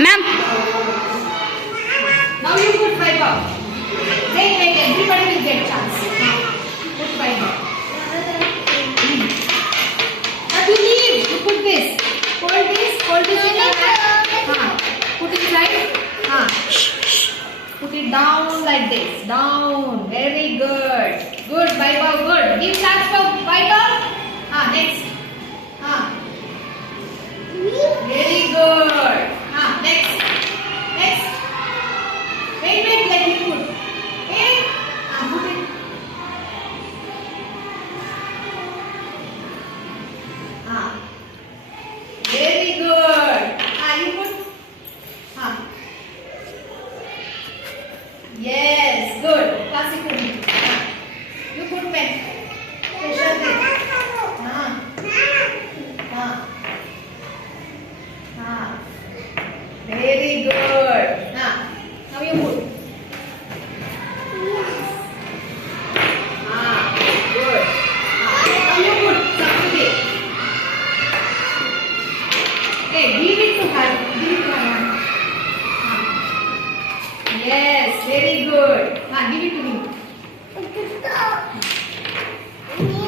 Ma'am. Now you put Vaibhav. Wait, everybody will get chance. Put Vaibhav. But you leave. You put this. Hold this in your hand. Put it inside. Put it down like this. Down. Very good. Good, Vaibhav. Good. Give chance for Vaibhav. Next. Very good. Next. Wait, let me put. Wait. Put it. Very good. You put. Yes, good. Pass it to me. You put pen. Pressure pen. Very good. Now you put. Good. Now you put something. Okay, give it to her. Yes, very good. Give it to me.